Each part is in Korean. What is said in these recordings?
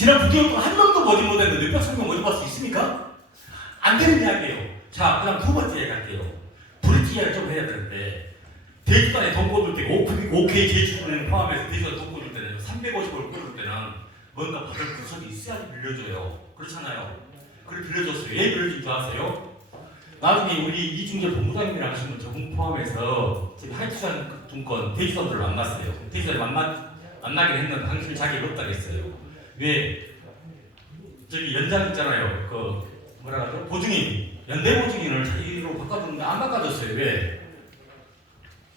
지난 9개월 동안 한 명도 모집 못했는데 몇백천 명 모집할 수 있습니까? 안 되는 이야기예요. 자, 그 다음 두 번째 얘기 할게요. 브릿지 이야기 좀 해야 되는데 대주단에 돈 꽂을 때 OK, OK 제주를 포함해서 대주단 돈 꽂을 때는 350을 꽂을 때는 뭔가 받을 구석이 있어야지 빌려줘요. 그렇잖아요. 그걸 빌려줬어요. 왜 빌려준 줄 아세요? 나중에 우리 이중재 본부장님이랑 하시는 저분 포함해서 지금 하이투산 증권 대주단들을 만났어요. 대주단을 만나, 만나긴 했는데 당신 자격이 없다고 했어요. 왜? 저기 연장 있잖아요. 그 뭐라 하죠? 보증인 연대 보증인을 자기로 바꿔주는데 안 바꿔줬어요. 왜?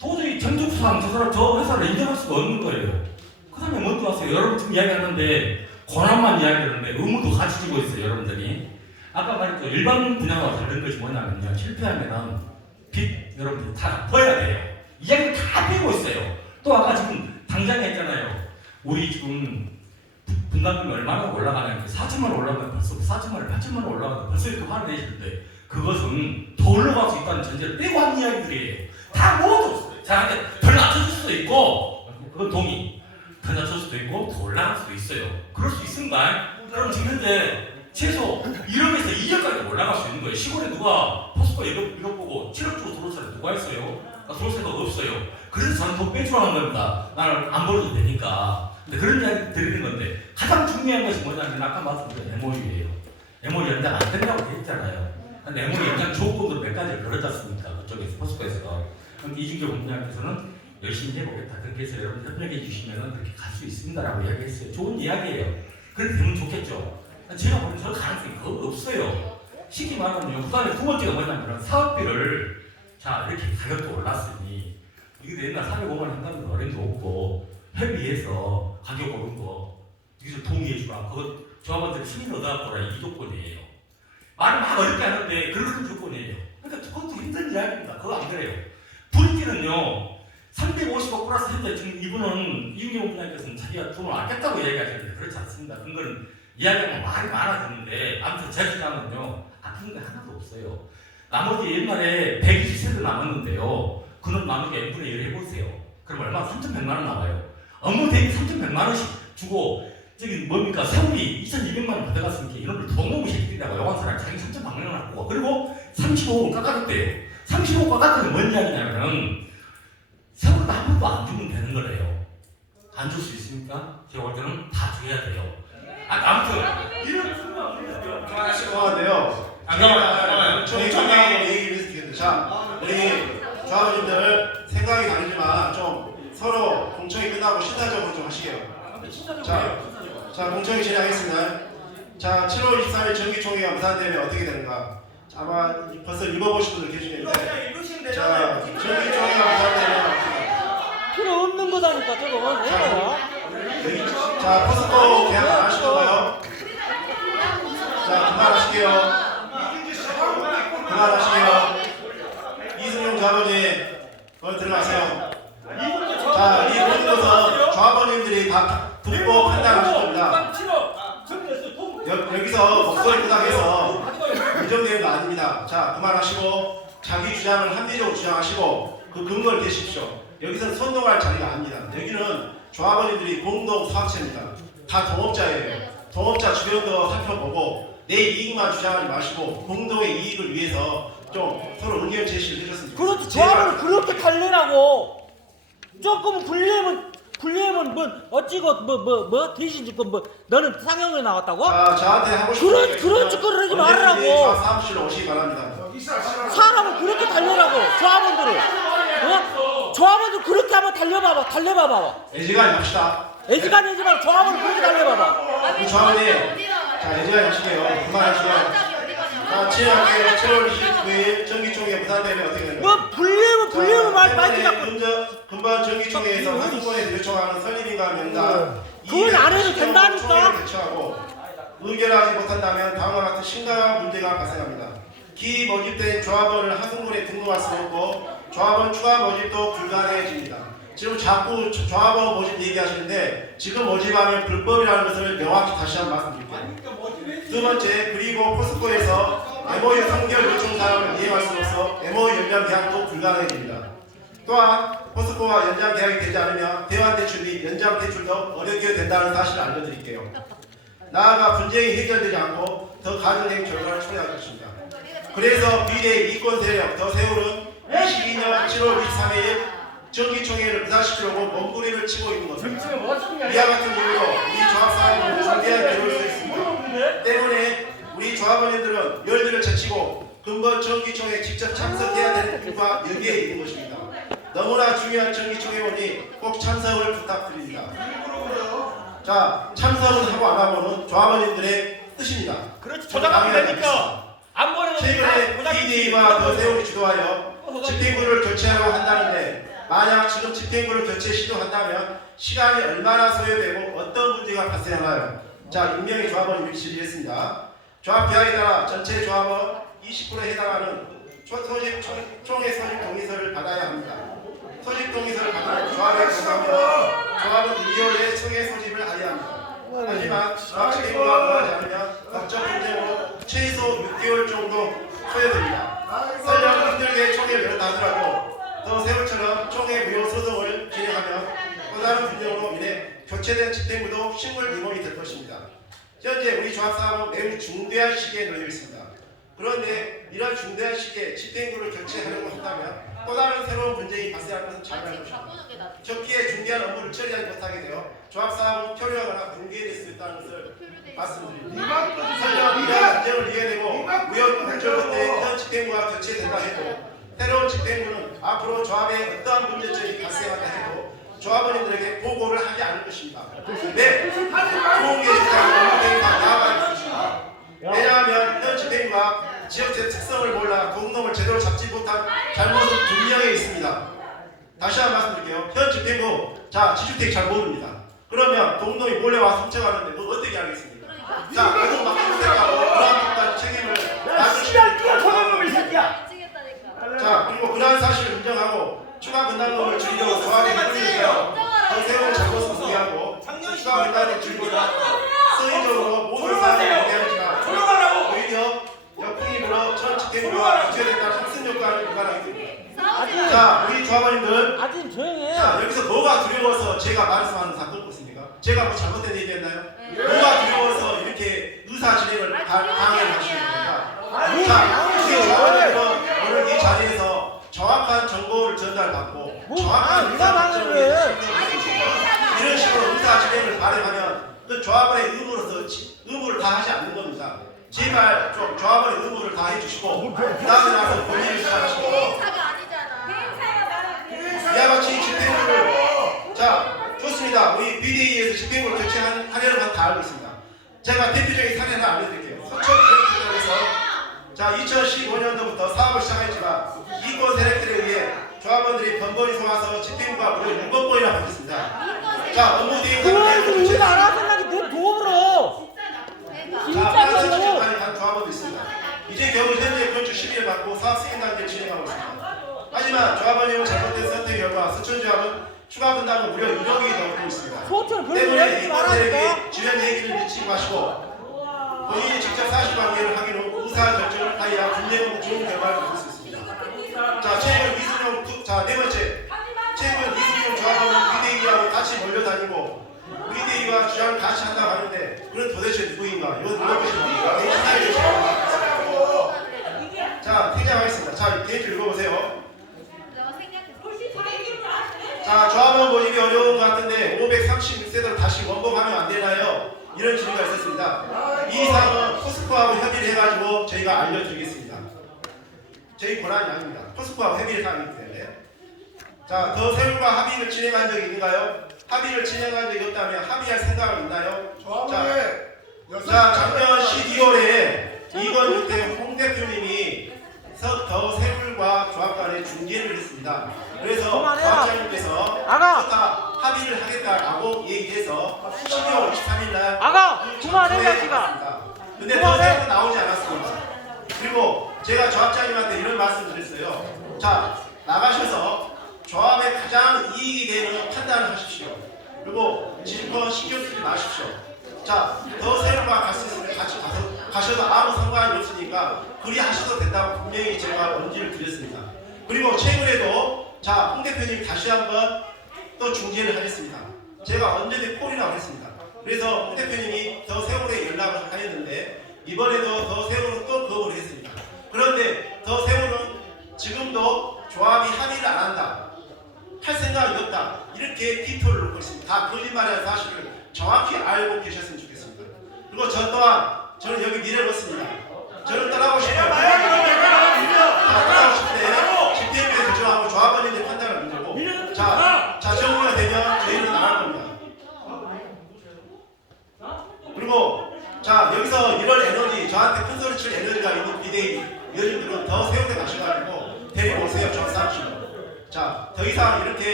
도저히 전적수상 저 사람 저 회사를 인정할 수가 없는 거예요. 그 다음에 먼저 왔어요. 여러분 지금 이야기하는데 고난만 이야기하는데 의무도 같이 지고 있어요. 여러분들이. 아까 말했죠. 일반 분야와 다른 것이 뭐냐면요. 실패하면은 빚 여러분들 다 갚아야 돼요. 이야기를 다 빼고 있어요. 또 아까 지금 당장에 했잖아요. 우리 지금 분담금이 얼마나 올라가는데 4천만 원 올라가면 벌써 4천만 원, 8천만 원 올라가면 벌써 이렇게 화를 내시는데 그것은 더 올라갈 수 있다는 전제를 빼고 한 이야기들이에요. 다 모두 자한테 덜 낮춰줄 수도 있고 그건 동의. 더 낮춰줄 수도 있고 더 올라갈 수도 있어요. 그럴 수 있습니다. 그럼 지금 현재 최소 1억에서 2억까지 올라갈 수 있는 거예요. 시골에 누가 포스코 1억, 1억 보고 7억 주고 들어올 사람 누가 있어요? 나 들어올 생각 없어요. 그래서 저는 돈 빼주라는 겁니다. 나는 안 벌어도 되니까. 근데 그런 이야기 드리는 건데 가장 중요한 것이 뭐냐면 아까 말씀드린 메모리예요. 메모리 연장 안 된다고 했잖아요. 근데 메모리 연장 조건으로 몇 가지를 걸어놨습니까? 그쪽에서 포스코에서. 그럼 이준규 본부장께서는 열심히 해보겠다. 그렇게 해서 여러분 협력해 주시면 그렇게 갈 수 있습니다라고 이야기했어요. 좋은 이야기예요. 그렇게 되면 좋겠죠. 제가 보는 저 가능성이 거의 없어요. 쉽게 말하면요. 그 다음에 두 번째가 뭐냐면 사업비를 자 이렇게 가격도 올랐으니 이게 옛날 405만 원 한다는 어린도 없고 협의해서 가격 오른 거 여기서 동의해 주라. 그거 조합원들이 승인 얻어갖고라 이 조건이에요. 말을 막 어렵게 하는데 그런 조건이에요. 그러니까 그것도 힘든 이야기입니다. 그거 안 그래요. 브릿지는요 350억 플러스 현재 지금 이분은 이윤경 부장께서는 자기가 돈을 아꼈다고 얘기하시는데 그렇지 않습니다. 그건 이야기하면 말이 많아지는데 아무튼 제 주장은요 아낀 게 하나도 없어요. 나머지 옛날에 120세대 남았는데요. 그는 나누기 n분의 1을 해보세요. 그럼 얼마? 3,100만 원 나와요. 업무 대비 3,100만 원씩 주고 저기 뭡니까 세월이 2,200만 원 받아갔으니까 이놈들 돈놈의 새끼들이라고 욕한 사람이 자기 3,100만 원 갖고 그리고 35억 깎아줬대요. 35억 깎아주는 뭔 이야기냐면은 세월도 한 번도 안 주면 되는 거래요. 안 줄 수 있습니까? 제가 볼 때는 다 줘야 돼요. 아, 아무튼 이런. 그만하실 것 같은데요. 잠깐만요, 잠깐만요. 저희 정리하고 얘기를 드리겠습니다. 자, 우리 조합원님들 생각이 다르지만 좀 서로 공청이 끝나고 신사적으로 좀 하시게요. 자, 자 공청이 진행하겠습니다. 자, 7월 23일 정기총회가 무산되면 어떻게 되는가? 자, 아마 벌써 읽어보신 분들 계시는데 자, 정기총회가 무산되면 필요 없는 거다니까 저거 왜요? 여기 자, 포스코 계약 안 하실 건가요? 자, 그만하실게요. 그만하시게요. 이승용 조합원님, 얼른 들어가세요. 자, 이 것은 조합원님들이 다 듣고 판단하실 겁니다. 여, 여기서 목소리 부탁해서 인정되는 거 아닙니다. 자, 그만하시고 자기 주장을 합리적으로 주장하시고 그 근거를 대십시오. 여기서는 선동할 자리가 아닙니다. 여기는 조합원님들이 공동 사업체입니다. 다 동업자예요. 동업자 주변도 살펴보고 내 이익만 주장하지 마시고 공동의 이익을 위해서 좀 서로 의견 제시를 해줬으면 그렇지 좋겠습니다. 조합을 그렇게 달래라고 조금 불리하면 불리하면 뭐 어찌고 뭐뭐뭐 대신 지금 뭐 너는 상영에 나왔다고? 자, 저한테 하고 싶은 그런- 얘기 그런 있으면 짓거리를 하지 언제든지 말라고. 저 사무실로 오시기 바랍니다. 사람을 그렇게 달래라고 조합원들을 어? 조합원들 그렇게 한번 달려봐봐 달려봐봐 애지간히 합시다. 애지간 애지만 조합원을 그렇게 달려봐봐 그 조합원님, 자, 애지간히 하시게요. 그만하시게요. 자, 친하게 7월 29일 정기총회 무산되면 어떻게 되는 뭐 불리하면 불리하면 말 말지 자꾸 근저 근반 정기총회에서 하수권에 요청하는 설립인가 명단 그건 안 해도 된다니까. 총회를 개최하고 의결하지 못한다면 다음과 같은 심각한 문제가 발생합니다. 기 모집된 조합원을 하승군에 등록할 수 없고 조합원 추가 모집도 불가능해집니다. 지금 자꾸 조- 조합원 모집 얘기하시는데 지금 모집하면 불법이라는 것을 명확히 다시 한번 말씀드릴게요. 두 번째 그리고 포스코에서 MOU 성결 요청 사항을 이행할 수 없어 MOU 연장 계약도 불가능해집니다. 또한 포스코와 연장 계약이 되지 않으면 대환 대출 및 연장 대출도 어렵게 된다는 사실을 알려드릴게요. 나아가 분쟁이 해결되지 않고 더 가중된 결과를 초래할 것입니다. 그래서 비대위 이권 세력 더 세월은 22년 7월 23일 정기총회를 부사시키려고 몸부림을 치고 있는 것입니다. 이와 같은 이유로 중대한 결을 수 있습니다. 때문에 우리 조합원님들은 열기를 제치고 근본 정기총회 직접 참석해야 되는 이유가 여기에 있는 것입니다. 너무나 중요한 정기총회원이 꼭 참석을 부탁드립니다. 자, 참석은 하고 안 하고는 조합원님들의 뜻입니다. 그렇지 조작하면 되니까. 안 보내는 최근에 BDA와 더 세월이 주도하여 집행부를 교체하려고 한다는데 만약 지금 집행부를 교체 시도한다면 시간이 얼마나 소요되고 어떤 문제가 발생하나요? 자, 임명의 조합원님이 질의했습니다. 조합 계약에 따라 전체 조합원 20%에 해당하는 초- 소집 총- 총회 소집 동의서를 받아야 합니다. 소집 동의서를 받으면 조합에 들어가면 조합은 2개월에 총회 소집을 하여야 합니다. 하지만 조합 집행부가 원하지 않으면 법적 분쟁으로 최소 6개월 정도 소요됩니다. 설령 힘들게 총회를 열었다 하더라도 더 세월처럼 총회 무효 소송을 진행하면 또 다른 분쟁으로 인해 교체된 집행부도 식물 이목이 될 것입니다. 현재 우리 조합사업은 매우 중대한 시기에 놓여 있습니다. 그런데 이런 중대한 시기에 집행부를 교체하려고 한다면 또 다른 새로운 분쟁이 발생할 것은 당연한 것입니다. 적기에 중대한 업무를 처리하지 못하게 되어 조합사업은 표류하거나 붕괴될 수 있다는 것을 말씀드립니다. 문제를 이해내고 우연 공조 끝에 현 집행부가 교체된다 해도 새로운 집행부는 앞으로 조합에 어떠한 문제점이 발생한다 해도 조합원님들에게 보고를 하지 않을 것입니다. 네, 좋은 업무대행과 나아갈 것입니다. 왜냐하면 현 집행부가 지역의 특성을 몰라 공동을 제대로 잡지 못한 잘못은 분명히 있습니다. 다시 한 번 말씀드릴게요. 현 집행부 자 지주택 잘 모릅니다. 그러면 동동이 몰래 와서 훔쳐가는데 뭐 어떻게 하겠습니까? 자, 그래서 막생각하고 그러한 것까지 책임을 다루시면 자, 그리고 그러한 사실을 인정하고 추가 분담금을 줄이려고 합의했어요. 더 세월 잘못을 소개하고 추가 분담금 줄이고 서의적으로 모든 얘기하지만 조용하라고. 오히려 역풍이 불어 전 집행부가 규제됐다는 학습 효과를 유발하게 됩니다. 자, 우리 조합원님들. 아직 조용해. 자, 여기서 뭐가 두려워서 제가 말씀하는 사건 있습니까? 제가 뭐 잘못된 얘기 했나요? 뭐가 두려워서 이렇게 의사 진행을 다- 강하게 하시는 겁니까? 자, 우리 조합원님은 오늘 이 자리에서 정확한 정보를 전달받고 뭐, 아, 정확한 누가 의사 말을 결정을 해? 이런 식으로 의사 진행을 발행하면 그 조합원의 의무로서 지- 의무를 다 하지 않는 겁니다. 제발 좀 조합원의 의무를 다 해주시고 그 다음에 나서 본인을 시작하시고 이와 같이 집행부를 자 좋습니다. 우리 BDA에서 집행부를 교체하려는 건다 알고 있습니다. 제가 대표적인 사례를 알려드릴게요. 서천 지역주택에서 자 2015년도부터 사업을 시작했지만 이권 세력들에 의해 조합원들이 번번이 속아서 집행부가 무려 6번 받았습니다. 자 업무 대행 그걸 우리가 알아서 나게 내 도움으로 자, 진짜로 판사실까지 간 조합원도 있습니다. 이제 겨우 현재 건축 시비를 받고 사업 승인 단계를 진행하고 있습니다. 하지만 조합원님은 잘못된 선택 결과 서천조합은 추가 분담은 무려 1억이 넘고 있습니다. 때문에 이권 세력이 주변 얘기를 미치지 마시고 본인이 직접 사실 관계를 확인 후 의사 결정을 하여 분쟁은 좋은 결과를 얻을 수 있습니다. 자, 최근 이순용 두- 자, 네 번째. 최근 이순용 조합원은 위대위하고 같이 몰려다니고 위대위와 주장을 같이 한다고 하는데 그건 도대체 누구인가? 이건 누가 사회를 자, 퇴장하겠습니다. 자, 개인줄 읽어보세요. 자, 조합원 모집이 어려운 것 같은데 536세대로 다시 원복하면 안 되나요? 이런 질의가 있었습니다. 이 사항은 포스코하고 협의를 해가지고 저희가 알려드리겠습니다. 저희 권한이 아닙니다. 포스코하고 협의를 하기 때문에. 자, 더 세울과 합의를 진행한 적이 있는가요? 합의를 진행한 적이 없다면 합의할 생각은 있나요? 자, 작년 12월에 이건 그때 홍 대표님이 서- 더 세울과 조합 간의 중재를 했습니다. 그래서. 조합장님께서 아가! 좋다 합의를 하겠다라고 얘기해서 12월 23일 날 아가 그만해 전에 자식아 나왔습니다. 근데 그만해. 더 세울은 나오지 않았습니다. 그리고 제가 조합장님한테 이런 말씀 드렸어요. 자, 나가셔서 조합에 가장 이익이 되는 판단을 하십시오. 그리고 질거 신경 쓰지 마십시오. 자, 더 세울과 같이 있으면 같이 가서, 가셔도 아무 상관이 없으니까 그리 하셔도 된다고 분명히 제가 언지를 드렸습니다. 그리고 최근에도 자, 홍 대표님이 다시 한번 또 중재를 하겠습니다. 제가 언제든 콜이라고 했습니다. 그래서 홍 대표님이 더 세월에 연락을 하였는데 이번에도 더 세우는 또 거부를 했습니다.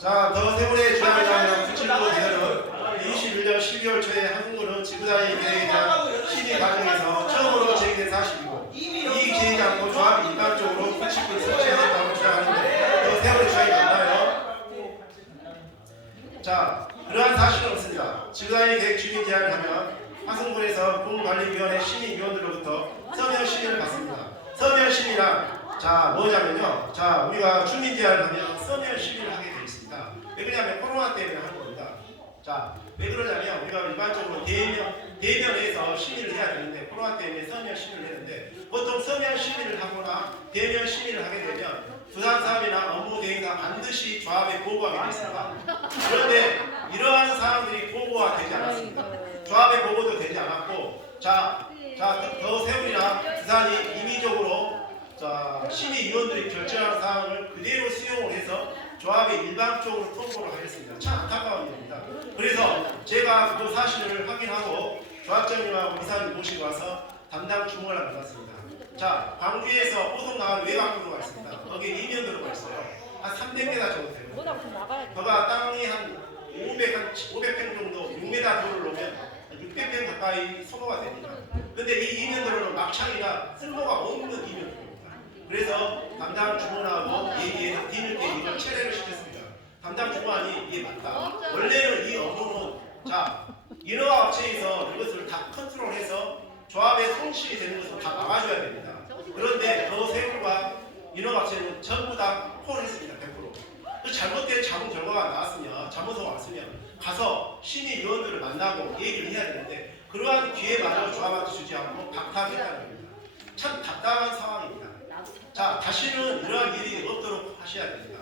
자 더 세월의 주장이라면 구칠로 대회는 21년 12월 초에 한국은 지구단위 계획에 대한 심의 과정에서 처음으로 제기된 사실이고 이 않고 조합이 일반적으로 구칠로 설치했다고 주장하는데 더 세월의 주장이 맞나요? 자, 그러한 사실은 없습니다. 지구단위 계획 주민 제안을 하면 화성군에서 공관리위원회 시민위원들로부터 서면 심의를 받습니다. 서면 심의란 자 뭐냐면요. 자 우리가 주민 제안을 하면 서면 심의를 하게 되어 있습니다. 왜 그러냐면 코로나 때문에 하는 겁니다. 자 왜 그러냐면 우리가 일반적으로 대면 대면에서 심의를 해야 되는데 코로나 때문에 서면 심의를 했는데 보통 서면 심의를 하거나 대면 심의를 하게 되면 부산 사업이나 업무 대행사 반드시 조합에 보고하게 되어 있습니다. 그런데 이러한 사항들이 보고가 되지 않았습니다. 조합의 보고도 되지 않았고 자, 자, 더 세울이나 부산이 임의적으로 자, 심의위원들이 결정한 사항을 해서 조합에 일방적으로 통보를 하였습니다. 참 안타까운 일입니다. 그래서 제가 그 사실을 확인하고 조합장님하고 이사님 모시고 와서 담당 주무관을 만났습니다. 자, 광주에서 호송 나간 외곽도로가 있습니다. 거기에 이면도로가 있어요. 한 300m 정도 돼요. 거가 땅이 한 500, 한 500평 정도, 6m 도를 놓으면 600평 가까이 소모가 됩니다. 근데 이 이면도로는 막창이라 쓸모가 없는 이면도로입니다. 그래서 담당 주문하고 얘기해서 뒤늦게 이걸 철회를 시켰습니다. 담당 주문이 이게 맞다. 원래는 이 업무는 자 인허가 업체에서 이것을 다 컨트롤해서 조합에 손실이 되는 것을 다 막아줘야 됩니다. 그런데 더 세울과 인허가 업체는 전부 다 폴을 했습니다. 100%. 그 잘못된 자본 결과가 나왔으면 잘못서가 왔으면 가서 심의위원들을 만나고 얘기를 해야 되는데 그러한 기회마저 조합한테 주지 않고 박탈했다는 겁니다. 참 답답한 상황입니다. 자 다시는 이러한 일이 없도록 하셔야 됩니다.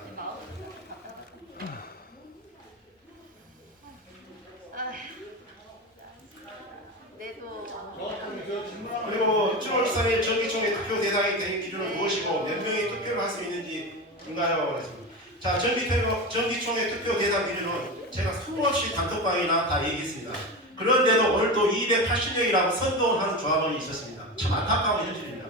그리고 7월 13일 정기총회 투표 대상이 된 기준은 무엇이고 몇 명이 투표를 할 수 있는지 인가요? 그랬습니다. 자 정기 투표, 대상 기준은 제가 수없이 단톡방이나 다 얘기했습니다. 그런데도 오늘 또 280명이라고 선동을 하는 조합원이 있었습니다. 참 안타까운 현실입니다.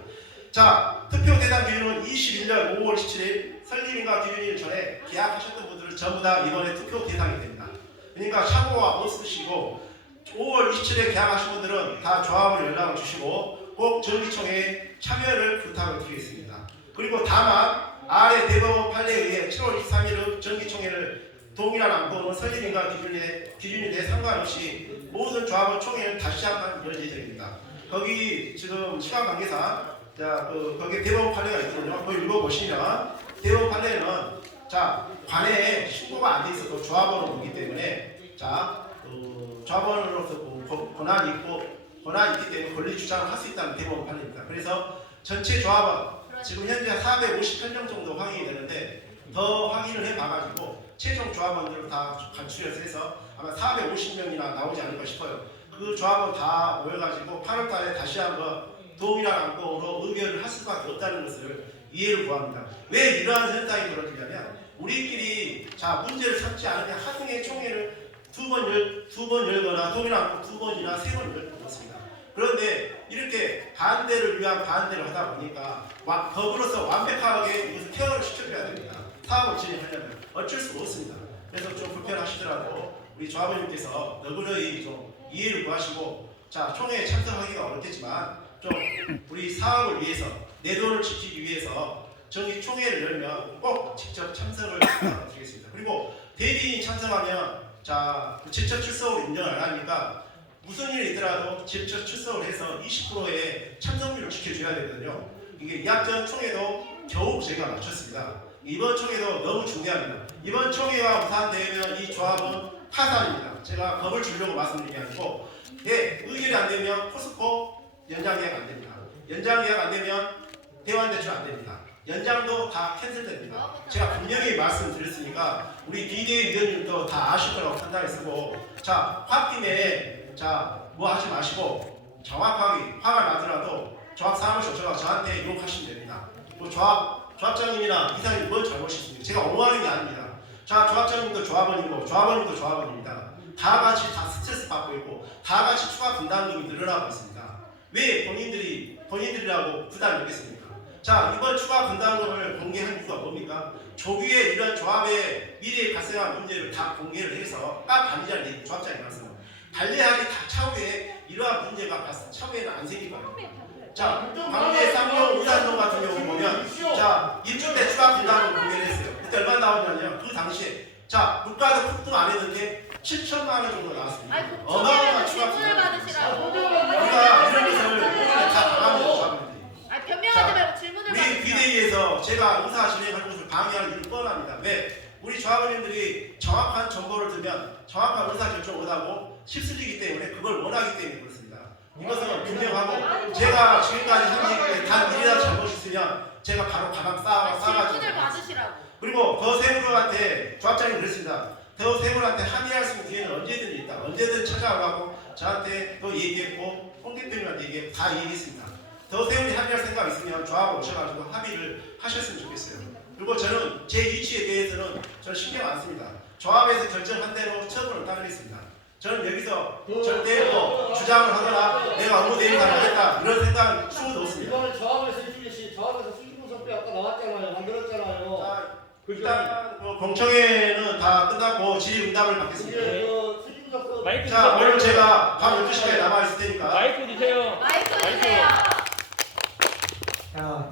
자 투표 대상 기준은 21년 5월 17일 설립인가 기준일 전에 계약하셨던 분들은 전부 다 이번에 투표 대상이 됩니다. 그러니까 사고가 없으시고 5월 27일에 계약하신 분들은 다 조합으로 연락을 주시고 꼭 정기총회에 참여를 부탁을 드리겠습니다. 그리고 다만 아래 대법원 판례에 의해 7월 23일 정기총회를 동일한 안건은 설립인가 기준에 기준에 대해 상관없이 모든 조합원 총회는 다시 한번 열릴 예정입니다. 거기 지금 시간 관계상 자, 그, 거기에 대법원 판례가 있거든요. 그거 읽어보시면 대법원 판례는 자, 관내에 신고가 안 돼 있어도 조합원으로 보기 때문에 자, 그 조합원으로서 그 권- 권한이 있고 권한이 있기 때문에 권리 주장을 할 수 있다는 대법원 판례입니다. 그래서 전체 조합원 지금 현재 450명 정도 확인이 되는데 더 확인을 해봐가지고 최종 조합원들을 다 간추려서 해서 아마 450명이나 나오지 않을까 싶어요. 그 조합원 다 모여가지고 8월달에 다시 한번 동일한 안건으로 의결을 할 수밖에 없다는 것을 이해를 구합니다. 왜 이러한 현상이 벌어지냐면 우리끼리 자 문제를 찾지 않으면 하등의 총회를 두번열두번 열거나 동일한 두 번이나 세 번 열었습니다. 그런데 이렇게 반대를 위한 반대를 하다 보니까 와- 법으로서 완벽하게 이것을 케어를 시켜줘야 됩니다. 사업을 진행하려면 어쩔 수가 없습니다. 그래서 좀 불편하시더라도 우리 조합원님께서 너그러이 좀 이해를 구하시고 자 총회에 참석하기가 어렵겠지만 좀 우리 사업을 위해서 내 돈을 지키기 위해서 정기 총회를 열면 꼭 직접 참석을 부탁드리겠습니다. 그리고 대리인이 참석하면 자, 그 직접 출석을 인정을 안 하니까 무슨 일이 있더라도 직접 출석을 해서 20%의 참석률을 지켜줘야 되거든요. 이게 이학전 총회도 겨우 제가 마쳤습니다. 이번 총회도 너무 중대합니다. 이번 총회와 무산되면 이 조합은 파산입니다. 제가 겁을 주려고 말씀드린 게 아니고 예, 의결이 안 되면 포스코 연장 계약 안 됩니다. 연장 계약 안 되면 대환 대출 안 됩니다. 연장도 다 캔슬됩니다. 제가 분명히 말씀드렸으니까 우리 비대위 위원님도 다 아실 거라고 판단이 쓰고 자 홧김에 자뭐 하지 마시고 정확하게 화가 나더라도 조합 사무실 오셔서 저한테 욕하시면 됩니다. 뭐 조합 조합장님이나 이사님 뭔 잘못이 있습니까? 제가 옹호하는 게 아닙니다. 자 조합장님도 조합원이고 조합원님도 조합원입니다. 다 같이 다 스트레스 받고 있고 다 같이 추가 분담금이 늘어나고 있습니다. 왜 본인들이 본인들이라고 부담을 느꼈습니까? 자 이번 추가 분담금을 공개한 이유가 뭡니까? 조기에 이런 조합의 미래에 발생한 문제를 다 공개를 해서 얘기 조합장이 말씀 관리하기 다 차후에 이러한 문제가 발생 차후에는 안 생기거든요. 자 광대 쌍용 우산동 같은 경우 보면 자때 추가 분담금 공개를 했어요. 그때 얼마 나오냐면 그 당시에 자 물가도 급등 안 했는데 7천만 원 정도 나왔습니다. 어마어마한 국토부에서 추가 질문을 분담금. 받으시라고. 우리가 이런 것을 다 당합니다. 조합원들이. 아니 변명하지 말고 질문을 우리 받으시라고. 비대위에서 제가 의사 진행하는 것을 방해하는 이유는 뻔합니다. 왜? 우리 조합원님들이 정확한 정보를 들면 정확한 의사 결정을 원하고 실수이기 때문에 그걸 원하기 때문에 그렇습니다. 이것은 분명하고 제가 지금까지 한 얘기에 단 일이라도 잘못이 있으면 제가 바로 가방 싸, 싸가지고 받으시라고. 그리고 더 세무로한테 조합장님 그랬습니다. 더 세무로한테 합의할 수 있는 기회는 언제든 있다. 언제든 찾아오라고 저한테 또 얘기했고 홍 대표님한테 얘기했고 다 얘기했습니다. 더 세무이 합의할 생각 있으면 조합을 오셔가지고 합의를 하셨으면 좋겠어요. 그리고 저는 제 위치에 대해서는 저는 신경 안 씁니다. 조합에서 결정한 대로 처분을 따르겠습니다. 저는 여기서 절대 뭐 주장을 하거나 내가 업무 대행을 하겠다 이런 생각은 추호도 없습니다. 이번에 조합에서 해주신 시 조합에서 선배 아까 나왔잖아요. 만들었잖아요. 자? 일단 뭐 공청회는 다 끝났고 질의응답을 받겠습니다. 그 수준분 선배 마이크 자, 주세요. 오늘 제가 밤 12시까지 남아있을 테니까 마이크 주세요. 마이크 마이크. 주세요. 자,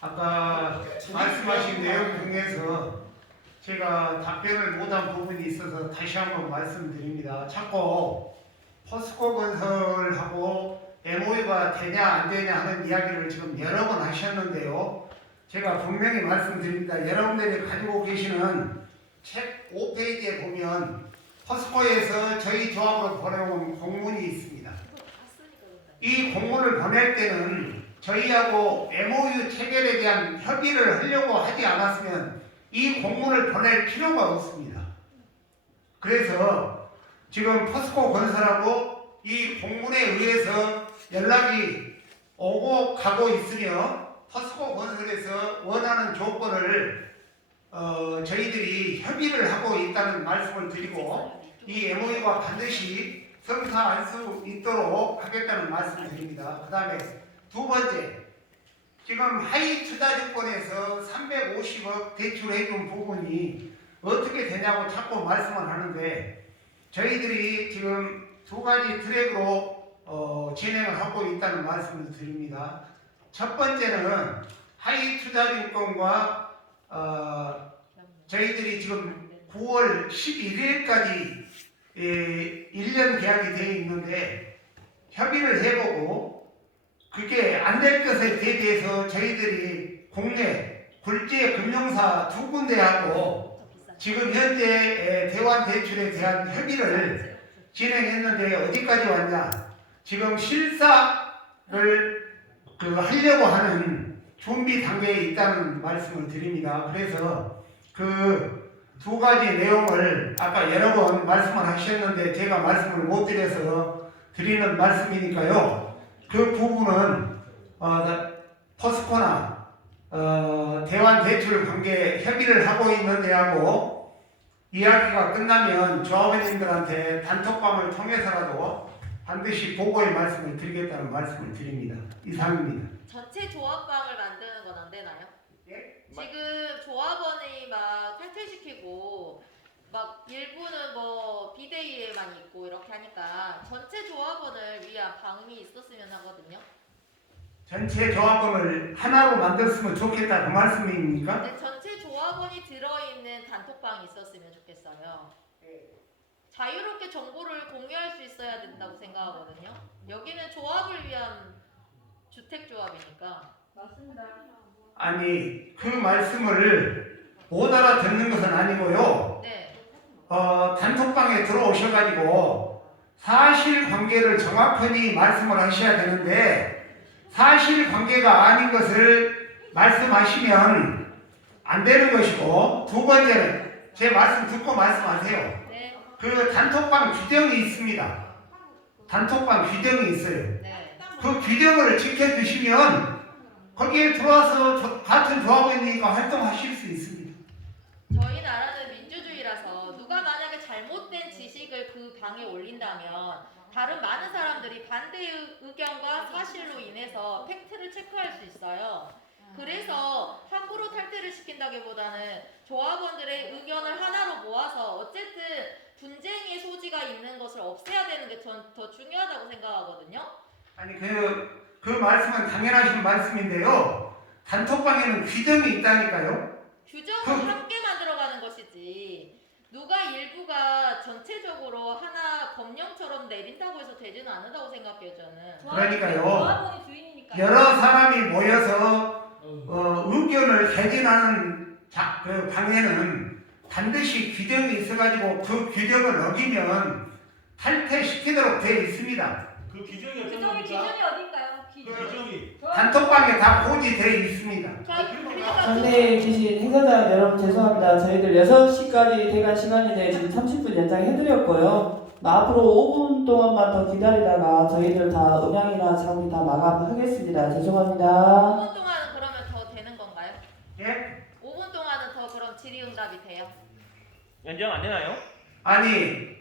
아까 말씀하신 내용 중에서 제가 답변을 못한 부분이 있어서 다시 한번 말씀드립니다. 자꾸 포스코 건설하고 MOU가 되냐 안 되냐 하는 이야기를 지금 여러 번 하셨는데요. 제가 분명히 말씀드립니다. 여러분들이 가지고 계시는 책 5페이지에 보면 포스코에서 저희 조합으로 보내온 공문이 있습니다. 이 공문을 보낼 때는 저희하고 MOU 체결에 대한 협의를 하려고 하지 않았으면 이 공문을 보낼 필요가 없습니다. 그래서 지금 포스코 건설하고 이 공문에 의해서 연락이 오고 가고 있으며 포스코 건설에서 원하는 조건을 어, 저희들이 협의를 하고 있다는 말씀을 드리고 이 MOU가 반드시 성사할 수 있도록 하겠다는 말씀을 드립니다. 그 다음에 두 번째, 지금 하이 투자증권에서 350억 대출해준 부분이 어떻게 되냐고 자꾸 말씀을 하는데 저희들이 지금 두 가지 트랙으로 어, 진행을 하고 있다는 말씀을 드립니다. 첫 번째는 하이 투자증권과 어, 저희들이 지금 9월 11일까지 예, 1년 계약이 되어 있는데 협의를 해보고 그게 안 될 것에 대비해서 저희들이 국내 굴지의 금융사 두 군데하고 지금 현재 에, 대환 대출에 대한 협의를 진행했는데 어디까지 왔냐? 지금 실사를 그 하려고 하는 준비 단계에 있다는 말씀을 드립니다. 그래서 그 두 가지 내용을 아까 여러 번 말씀을 하셨는데 제가 말씀을 못 드려서 드리는 말씀이니까요. 그 부분은 어, 나- 포스코나 어, 대환 대출 관계 협의를 하고 있는 데 하고 이야기가 끝나면 조합원님들한테 단톡방을 통해서라도 반드시 보고의 말씀을 드리겠다는 말씀을 드립니다. 이상입니다. 전체 조합방을 만드는 건 안 되나요? 예? 지금 조합원이 막 탈퇴시키고 막 일부는 뭐 비대위에만 있고 이렇게 하니까 전체 조합원을 위한 방이 있었으면 하거든요. 전체 조합원을 하나로 만들었으면 좋겠다 그 말씀입니까? 근데 전체 조합원이 들어있는 단톡방이 있었으면 좋겠어요. 자유롭게 정보를 공유할 수 있어야 된다고 생각하거든요. 여기는 조합을 위한 주택 조합이니까. 아니 그 말씀을 못 알아듣는 것은 아니고요. 네. 어, 단톡방에 들어오셔가지고 사실관계를 정확히 말씀을 하셔야 되는데 사실관계가 아닌 것을 말씀하시면 안 되는 것이고 두 번째는 제 말씀 듣고 말씀하세요. 네. 그 단톡방 규정이 있습니다. 단톡방 규정이 있어요. 네. 그 규정을 지켜주시면 거기에 들어와서 조- 같은 조합원이니까 활동하실 수 있습니다. 방에 올린다면 다른 많은 사람들이 반대 의- 의견과 사실로 인해서 팩트를 체크할 수 있어요. 그래서 함부로 탈퇴를 시킨다기보다는 조합원들의 의견을 하나로 모아서 어쨌든 분쟁의 소지가 있는 것을 없애야 되는 게 전 더 중요하다고 생각하거든요. 아니 그, 그 말씀은 당연하신 말씀인데요. 단톡방에는 규정이 있다니까요. 규정을 그- 함께 만들어가는 것이지 누가 일부가 전체적으로 하나 법령처럼 내린다고 해서 되지는 않는다고 생각해요 저는. 그러니까요. 조합원이 주인이니까. 여러 사람이 모여서 어, 의견을 개진하는 자, 그 방에는 반드시 규정이 있어가지고 그 규정을 어기면 탈퇴시키도록 되어 있습니다. 그 어떤 규정이 겁니까? 기준이 어딘가요? 단톡방에 다 고지되어 있습니다. 장내에 계신 행사장 여러분 죄송합니다. 저희들 6시까지 대관 시간인데 지금 30분 연장해드렸고요. 뭐 앞으로 5분 동안만 더 기다리다가 저희들 다 음향이나 장비 다 마감하겠습니다. 죄송합니다. 5분 동안은 그러면 더 되는 건가요? 예? 5분 동안은 더 그럼 질의응답이 돼요? 연장 안 되나요? 아니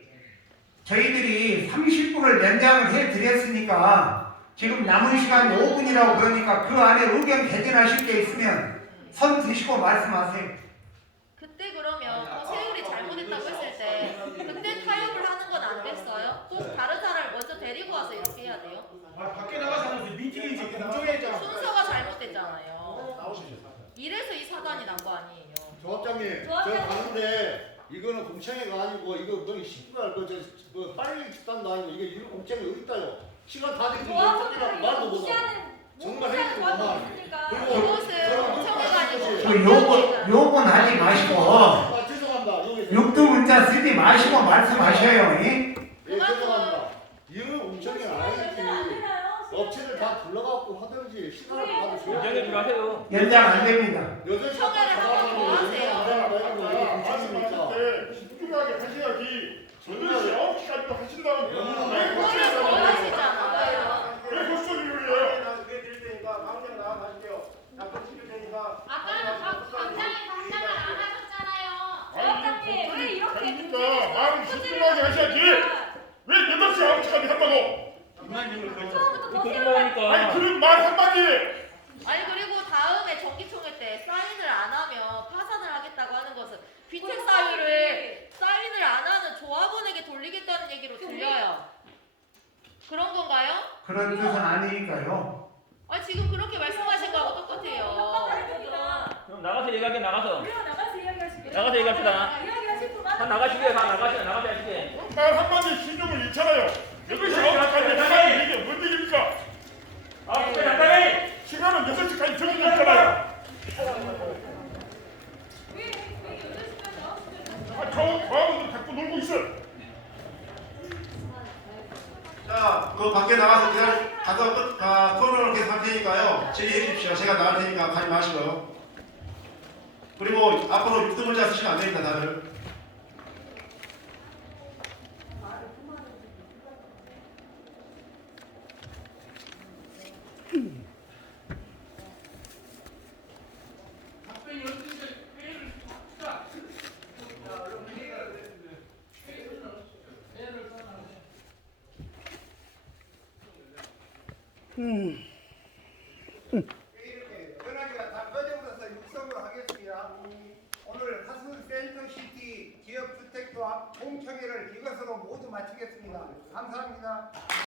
저희들이 30분을 연장을 해드렸으니까 지금 남은 시간이 5분이라고 그러니까 그 안에 의견 개진하실 게 있으면 선 드시고 말씀하세요. 그때 그러면 허세율이 잘못했다고 했을 때 그때 타협을 하는 건 안 됐어요? 꼭 다른 사람을 먼저 데리고 와서 이렇게 해야 돼요? 아, 밖에 나가서 하면서 미팅이지 공정회장 순서가 잘못됐잖아요. 나오시죠. 이래서 이 사단이 난 거 아니에요? 조합장님, 저 조합장님. 가는데 이거는 공청회가 아니고 이거 뭐 식구가 그저 뭐 빨리 식단도 아니고 이게 이런 공청회 어디 있다요? 시간 다 되지 조합원들을 말도 이거 못 하고. 정말 무시하는 해주고 조합이 그만. 없으니까. 그리고 이것은 공청회가 아니고 그 요건 요건 하지 마시고 아 죄송합니다. 여기 육두 문자 쓰지 마시고 말씀하셔요. 예? 예 죄송합니다. 연장 안 아니지. 업체를 다 불러갖고 하든지 시간을 받아 줘야 연장해 좀 하세요. 연장 안 됩니다. 여덟 시 청회를 한번 더 하세요. 공청회니까. 신중하게 하셔야지 저녁 9시까지도 하신다고 그거를 더 하시잖아요. 왜 헛소리를 해요? 아까는 강- 강장에서 한장을 안 하셨잖아요. 조합장님 왜 이렇게 그러니까 말을 신중하게 하셔야지. 왜 8시 9시까지 한다고? 그런 세우고 아니 거니까. 그런 말 한마디 아니 그리고 다음에 정기총회 때 사인을 안 하면 파산을 하겠다고 하는 것은 귀책 사유를 사인을 안 하는 조합원에게 돌리겠다는 얘기로 들려요. 그런 건가요? 그런 뜻은 아니니까요. 아 지금 그렇게 말씀하신 거하고 똑같아요. 그럼 나가서 얘기하게 나가서. 우리가 나가서 이야기하시게. 나가서 얘기합시다. 이야기하실 분 다. 나가시게, 다 나가시게, 나가서 하시게. 말 한마디 신중을 잃잖아요 8시 9시까지 하라는 얘기 뭔 얘기입니까? 아, 진짜 간단해! 시간은 6시까지 정해졌잖아요 왜, 왜 여덟 시까지 아홉 시까지 아, 저 조합원들 자꾸 놀고 있어 자, 그 밖에 나가서 기다려, 가서 끝, 아, 토론을 계속 할 테니까요. 질의해 주십시오. 제가 나갈 테니까 가지 마시고요. 그리고 앞으로 육두문자 쓰시면 안 됩니다, 다들.